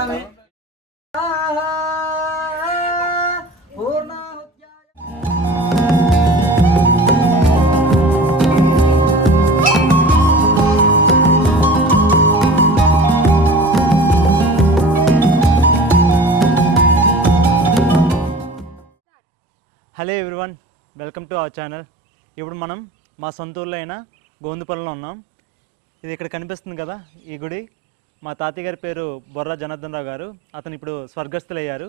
పూజయామి. Hello everyone, welcome to our channel. ఇప్పుడు మనం మా సొంత ఊర్లో అయిన గోవిందపురంలో ఉన్నాం. ఇది ఇక్కడ కనిపిస్తుంది కదా, ఈ గుడి మా తాతయ్య గారి పేరు బొర్రా జనార్దన్ రావు గారు. అతను ఇప్పుడు స్వర్గస్థులయ్యారు.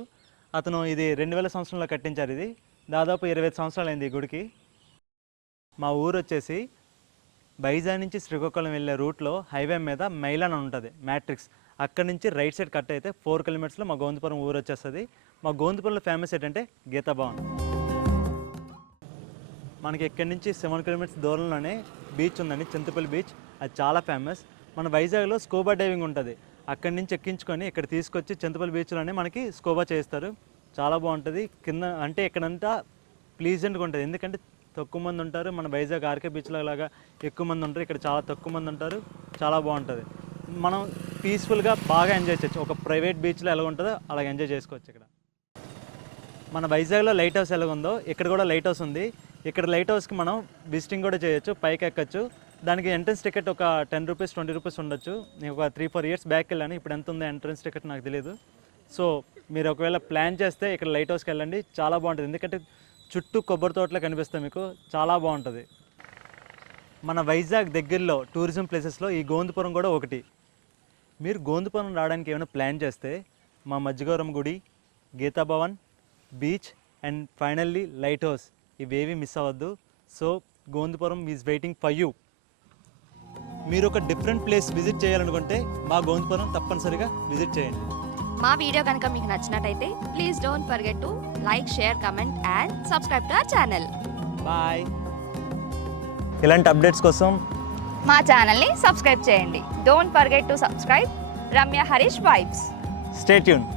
అతను ఇది 2000 సంవత్సరంలో కట్టించారు. ఇది దాదాపు 25 సంవత్సరాలు అయింది ఈ గుడికి. మా ఊరు వచ్చేసి వైజాగ్ నుంచి శ్రీకాకుళం వెళ్ళే రూట్లో హైవే మీద మైలాన్ ఉంటుంది, మ్యాట్రిక్స్. అక్కడి నుంచి రైట్ సైడ్ కట్ అయితే 4 కిలోమీటర్స్లో మా గోవిందపురం ఊరు వచ్చేస్తుంది. మా గోవిందపురంలో ఫేమస్ ఏంటంటే గీతా భవన్. మనకి ఇక్కడి నుంచి 7 కిలోమీటర్స్ దూరంలోనే బీచ్ ఉందండి, చింతపల్లి బీచ్. అది చాలా ఫేమస్. మన వైజాగ్లో స్కూబా డైవింగ్ ఉంటుంది. అక్కడి నుంచి ఎక్కించుకొని ఇక్కడ తీసుకొచ్చి చింతపల్లి బీచ్లోనే మనకి స్కూబా చేస్తారు. చాలా బాగుంటుంది. కింద అంటే ఇక్కడంతా ప్లీజెంట్గా ఉంటుంది, ఎందుకంటే తక్కువ మంది ఉంటారు. మన వైజాగ్ ఆర్కే బీచ్లో లాగా ఎక్కువ మంది ఉంటారు, ఇక్కడ చాలా తక్కువ మంది ఉంటారు. చాలా బాగుంటుంది. మనం పీస్ఫుల్గా బాగా ఎంజాయ్ చేయొచ్చు. ఒక ప్రైవేట్ బీచ్లో ఎలా ఉంటుందో అలాగ ఎంజాయ్ చేసుకోవచ్చు. ఇక్కడ మన వైజాగ్లో లైట్ హౌస్ ఎలా ఉందో ఇక్కడ కూడా లైట్ హౌస్ ఉంది. ఇక్కడ లైట్ హౌస్కి మనం విజిటింగ్ కూడా చేయొచ్చు, పైకి ఎక్కచ్చు. దానికి ఎంట్రన్స్ టికెట్ ఒక 10 రూపీస్ 20 రూపీస్ ఉండొచ్చు. నేను ఒక 3-4 ఇయర్స్ బ్యాక్ వెళ్ళాను, ఇప్పుడు ఎంత ఉందో ఎంట్రన్స్ టికెట్ నాకు తెలియదు. సో మీరు ఒకవేళ ప్లాన్ చేస్తే ఇక్కడ లైట్ హౌస్కి వెళ్ళండి, చాలా బాగుంటుంది. ఎందుకంటే చుట్టూ కొబ్బరి తోటలో కనిపిస్తాయి మీకు, చాలా బాగుంటుంది. మన వైజాగ్ దగ్గరలో టూరిజం ప్లేసెస్లో ఈ గోవిందపురం కూడా ఒకటి. మీరు గోవిందపురం రావడానికి ఏమైనా ప్లాన్ చేస్తే మా మజ్జిగవరం గుడి, Geeta Bhavan, beach and finally light house, ఇవేవి మిస్ అవ్వద్దు. So Govindapuram is waiting for you. మీరు ఒక డిఫరెంట్ ప్లేస్ విజిట్ చేయాలనుకుంటే మా గోవిందపురం తప్పనిసరిగా విజిట్ చేయండి. మా వీడియో కనుక మీకు నచ్చినట్టయితే please don't forget to like, share, comment and subscribe to our channel. Bye. ఇలాంటి అప్డేట్స్ కోసం మా ఛానల్ని సబ్స్క్రైబ్ చేయండి. Don't forget to subscribe Ramya Harish vibes. Stay tune.